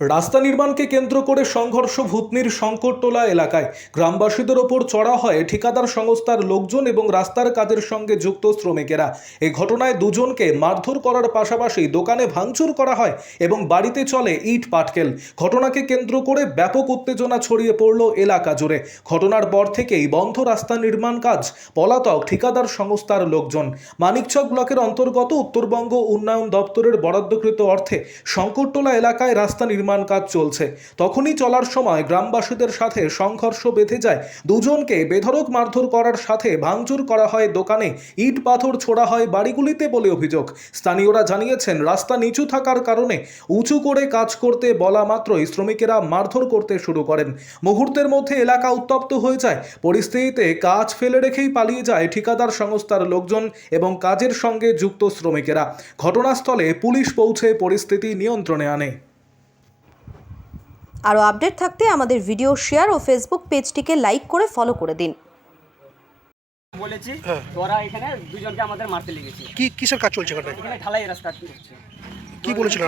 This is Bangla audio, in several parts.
রাস্তা নির্মাণকে কেন্দ্র করে সংঘর্ষ ভূতনির শঙ্করটোলা এলাকায় গ্রামবাসীদের ওপর চড়া হয় ঠিকাদার সংস্থার লোকজন এবং রাস্তার কাজের সঙ্গে যুক্ত শ্রমিকেরা। এই ঘটনায় দুজনকে মারধর করার পাশাপাশি দোকানে ভাঙচুর করা হয় এবং বাড়িতে চলে ইট পাটকেল। ঘটনাকে কেন্দ্র করে ব্যাপক উত্তেজনা ছড়িয়ে পড়ল এলাকা জুড়ে। ঘটনার পর থেকেই বন্ধ রাস্তা নির্মাণ কাজ, পলাতক ঠিকাদার সংস্থার লোকজন। মানিকচক ব্লকের অন্তর্গত উত্তরবঙ্গ উন্নয়ন দপ্তরের বরাদ্দকৃত অর্থে শঙ্করটোলা এলাকায় রাস্তা নির্মাণ কাজ চলছে। তখনই চলার সময় গ্রামবাসীদের সাথে সংঘর্ষ বেঁধে যায়। দুজনকে বেধড়ক মারধর করার সাথে ভাঙচুর করা হয় দোকানে, ইট পাথর ছোড়া হয় বাড়িগুলিতে বলে অভিযোগ। স্থানীয়রা জানিয়েছেন, রাস্তা নিচু থাকার কারণে উঁচু করে কাজ করতে বলা মাত্রই শ্রমিকেরা মারধর করতে শুরু করেন। মুহূর্তের মধ্যে এলাকা উত্তপ্ত হয়ে যায়। পরিস্থিতিতে কাজ ফেলে রেখেই পালিয়ে যায় ঠিকাদার সংস্থার লোকজন এবং কাজের সঙ্গে যুক্ত শ্রমিকেরা। ঘটনাস্থলে পুলিশ পৌঁছে পরিস্থিতি নিয়ন্ত্রণে আনে। আরও আপডেট থাকতে আমাদের ভিডিও শেয়ার ও ফেসবুক পেজটিকে লাইক করে ফলো করে দিন। বলেছি তোরা এখানে দুজনকে আমাদের মারতে লেগেছে। কি কিসের কাজ চলছে এখানে ঢালাই রাস্তা হচ্ছে। কি বলেছিল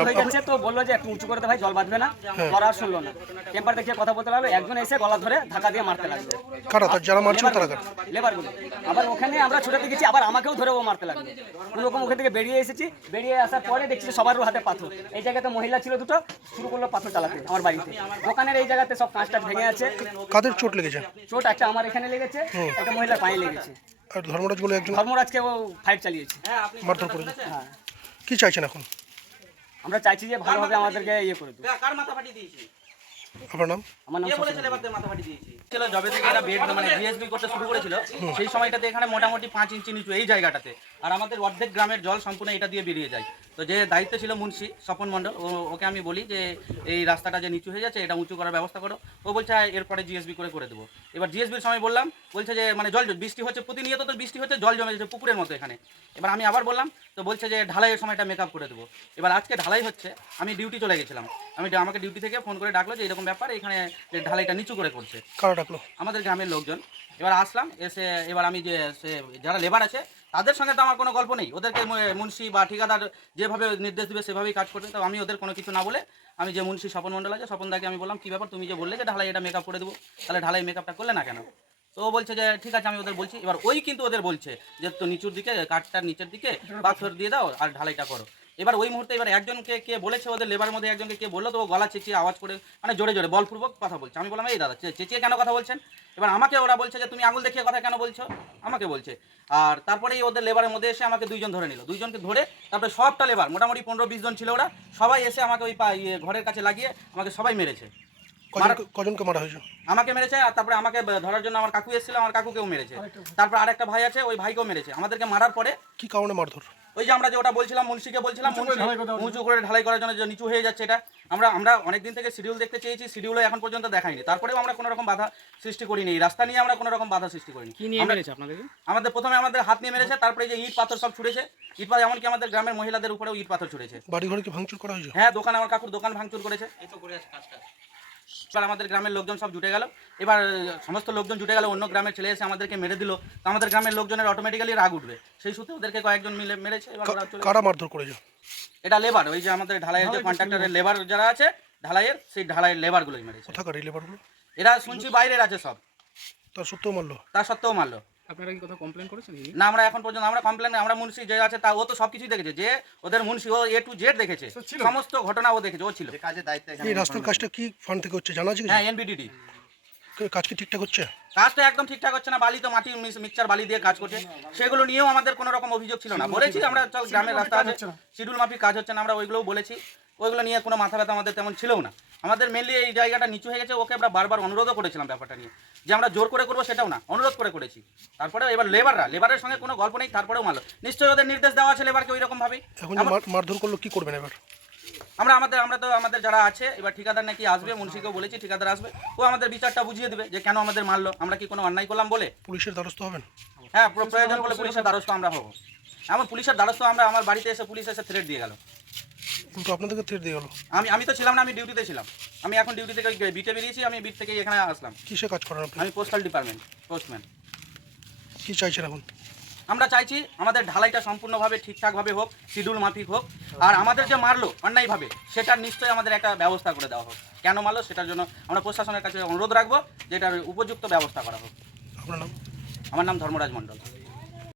তো বললো যে একটু উঁচু করে দে ভাই, জল বাঁধবে না। তোরা আর শুনলো না। টেম্পার দেখিয়ে কথা বলতে লাগলো, একজন এসে গলা ধরে ধাক্কা দিয়ে মারতে লাগলো। কারা যারা মারছিল তারা কারা? লেবারগুলো। আবার ওখানে আমরা ছুটাতে গেছি, আবার আমাকেও ধরে ও মারতে লাগলো। কোনোরকম ওখান থেকে বেরিয়ে এসেছি, বেরিয়ে আসার পরে দেখছি সবার হাতে পাথর। এই জায়গাতে মহিলা ছিল দুটো, শুরু করলো পাথর চালাতে আমার বাড়িতে। দোকানের এই জায়গাতে সব কাঁচটা ভেঙে আছে। কাদের চোট লেগেছে? চোট একটা আমার এখানে লেগেছে, একটা মহিলার পায়ে লেগেছে। আর ধর্মরাজ বলে একজন ধর্মরাজকে ও ফাইট চালিয়েছে, মারধর করেছে। হ্যাঁ। কি চাইছেন এখন? আমরা চাইছি যে ভালোভাবে আমাদেরকে ইয়ে করে দিই। কার মাথা ফাটিয়ে দিয়েছি? আপনার নাম? আমার নাম বলেছিল এবার মাথা ফাটিয়ে দিয়েছি। ছিল জবে থেকে এটা বেড মানে জিএসবি করতে শুরু করেছিল, সেই সময়টাতে এখানে মোটামুটি 5 ইঞ্চি নিচু এই জায়গাটাতে, আর আমাদের অর্ধেক গ্রামের জল সম্পূর্ণ এটা দিয়ে বেরিয়ে যায়। তো যে দায়িত্ব ছিল মুন্সি স্বপন মণ্ডল, ওকে আমি বলি যে এই রাস্তাটা যে নিচু হয়ে যাচ্ছে এটা উঁচু করার ব্যবস্থা করো। ও বলছে এরপরে জিএসবি করে দেবো। এবার জিএসবির সময় বললাম, বলছে যে মানে জল বৃষ্টি হচ্ছে, প্রতিনিয়ত তো বৃষ্টি হচ্ছে, জল জমে যাচ্ছে পুকুরের মতো এখানে। এবার আমি আবার বললাম, তো বলছে যে ঢালাইয়ের সময়টা মেকআপ করে দেবো। এবার আজকে ঢালাই হচ্ছে, আমি ডিউটি চলে গেছিলাম, আমাকে ডিউটি থেকে ফোন করে ডাকলো যে এরকম ব্যাপার, এখানে যে ঢালাইটা নিচু করছে। কারা ডাকলো? আমাদের গ্রামের লোকজন। এবার আসলাম, এসে এবার আমি যে যারা লেবার আছে তাদের সঙ্গে তো আমার কোনো গল্প নেই, ওদেরকে মুন্সি বা ঠিকাদার যেভাবে নির্দেশ দেবে সেভাবেই কাজ করবে। তো আমি ওদের কোনো কিছু না বলে আমি যে মুন্সি স্বপন মণ্ডল আছে, স্বপন দাকে আমি বললাম কী ব্যাপার, তুমি যে বললে যে ঢালাই এটা মেকআপ করে দেবো, তাহলে ঢালাই মেকআপটা করলে না কেন? তো ও বলছে যে ঠিক আছে আমি ওদের বলছি। এবার ওই কিন্তু ওদের বলছে যে তো নিচুর দিকে কাঠটার নিচের দিকে পাথর দিয়ে দাও আর ঢালাইটা করো। এবার ওই মুহূর্তে এবার একজনকে কে বলেছে, ওদের লেবার মধ্যে একজনকে কে বললো, তো ও গলা চেঁচিয়ে আওয়াজ করে মানে জোরে জোরে বলপূর্বক কথা বলছে। আমি বললাম এই দাদা চেঁচিয়ে কেন কথা বলছেন? এবার আমাকে ওরা বলছে যে তুমি আঙুল দেখিয়ে কথা কেন বলছো, আমাকে বলছে। আর তারপরেই ওদের লেবারের মধ্যে এসে আমাকে দুইজন ধরে নিল, দুইজনকে ধরে তারপরে সবটা লেবার মোটামুটি 15-20 জন ছিল, ওরা সবাই এসে আমাকে ওই ঘরের কাছে লাগিয়ে আমাকে সবাই মেরেছে। কজনকে মারা হয়েছে? আমাকে মেরেছে, আর তারপরে আমাকে ধরার জন্য আমার কাকু এসেছিল, আমার কাকুকেও মেরেছে। তারপর আরেকটা ভাই আছে, ওই ভাইকেও মেরেছে। আমাদেরকে মারার পরে কি কারণে মারধর? ওই যে আমরা যে ওটা বলছিলাম, মুন্সিকে বলছিলাম উঁচু করে ঢালাই করার জন্য যে নিচু হয়ে যাচ্ছে, এটা আমরা অনেকদিন থেকে শিডিউল দেখতে চেয়েছি, শিডিউলে এখন পর্যন্ত দেখাইনি। তারপরেও আমরা কোনো রকম বাধা সৃষ্টি করিনি, এই রাস্তা নিয়ে আমরা কোনো রকম বাধা সৃষ্টি করিনি। আমাদের প্রথমে আমাদের হাত নিয়ে মেরেছে, তারপরে যে ইট পাথর সব ছুড়েছে, ইট পাথর এমনকি আমাদের গ্রামের মহিলাদের উপরেও ইট পাথর ছুড়েছে। বাড়ি ঘরে কি ভাঙচুর করা হয়েছে? হ্যাঁ, দোকান, আমার কাকুর দোকান ভাঙচুর করেছে। এবার আমাদের গ্রামের লোকজন সব জুটে গেল। এবার সমস্ত লোকজন জুটে গেল, অন্য গ্রামের ছেলে এসে আমাদেরকে মেরে দিল। তো আমাদের গ্রামের লোকজনের অটোমেটিক্যালি রাগ উঠবে, সেই সূত্রে ওদেরকে কয়েকজন মিলে মেরেছে। এবার কারা মারধর করেছে? এটা লেবার, ওই যে আমাদের ঢালাইয়ের যে কন্ট্রাক্টরের লেবার যারা আছে ঢালাইয়ের, সেই ঢালাইয়ের লেবারগুলোই মেরেছে। কোথাকার এই লেবারগুলো? এরা শুনছি বাইরের আছে সব, তার সত্ত্বেও মারলো? তা সত্ত্বেও মারলো। আপনারা কি কথা কমপ্লেন করেছেন? না, আমরা এখন পর্যন্ত আমরা কমপ্লেন, আমরা মুন্সি যে আছে তা ও তো সবকিছুই দেখেছে, যে ওদের মুন্সি ও A to Z দেখেছে, সমস্ত ঘটনা ও দেখেছে, ও ছিল কাজে দায়িত্বে। এই রাস্তার কাজটা কি ফান্ড থেকে হচ্ছে জানা আছে? হ্যাঁ, NBDD কাজ কি ঠিকঠাক হচ্ছে? কাজটা একদম ঠিকঠাক হচ্ছে না, বালি তো মাটি মিক্সচার বালি দিয়ে কাজ করছে। সেগুলো নিয়েও আমাদের কোনো রকম অভিযোগ ছিল না। বলেছি আমরা চল গ্রামের রাস্তা আছে, শিডিউল মাফিক কাজ হচ্ছে না, আমরা ওইগুলোও বলেছি। ওইগুলো নিয়ে কোনো মাথা ব্যথা আমাদের তেমন ছিলও না। আমাদের মেনলি এই জায়গাটা নিচু হয়ে গেছে, ওকে আমরা বারবার অনুরোধও করেছিলাম ব্যাপারটা নিয়ে, যে আমরা জোর করে করবো সেটাও না, অনুরোধ করেছি। তারপরে এবার লেবারের সঙ্গে কোনো গল্প নেই, তারপরেও মারলো। নিশ্চয়ই ওদের নির্দেশ দেওয়া আছে লেবারকে ওই রকম ভাবে। এখন যে মারধর করলো কি করবেন এবার? আমরা তো আমাদের যারা আছে, এবার ঠিকাদার নাকি আসবে, মুন্সিকেও বলেছি ঠিকাদার আসবে, ও আমাদের বিচারটা বুঝিয়ে দেবে যে কেন আমাদের মারলো, আমরা কি কোনো অন্যায় করলাম বলে। পুলিশের দ্বারস্থ হবেন? হ্যাঁ, প্রয়োজন বলে পুলিশের দ্বারস্থ আমরা হবো। আমার পুলিশের দ্বারস্থ আমার বাড়িতে এসে পুলিশ এসে থ্রেট দিয়ে গেল। কিন্তু আপনাদেরকে থ্রেট দিয়ে গেল? আমি তো ছিলাম না, আমি ডিউটিতে ছিলাম। আমি এখন ডিউটি থেকে বিটে বেরিয়েছি, আমি বিট থেকে এখানে আসলাম। কিসে কাজ করেন আপনি? আমি পোস্টাল ডিপার্টমেন্ট পোস্টম্যান। কি চাইছেন এখন? আমরা চাইছি আমাদের ঢালাইটা সম্পূর্ণভাবে ঠিকঠাকভাবে হোক, শিডিউল মাফিক হোক, আর আমাদের যে মারলো অন্যায়ভাবে সেটার নিশ্চয়ই আমাদের একটা ব্যবস্থা করে দেওয়া হোক। কেন মারলো সেটার জন্য আমরা প্রশাসনের কাছে অনুরোধ রাখবো যে এটার উপযুক্ত ব্যবস্থা করা হোক। আপনার নাম? আমার নাম ধর্মরাজ মণ্ডল।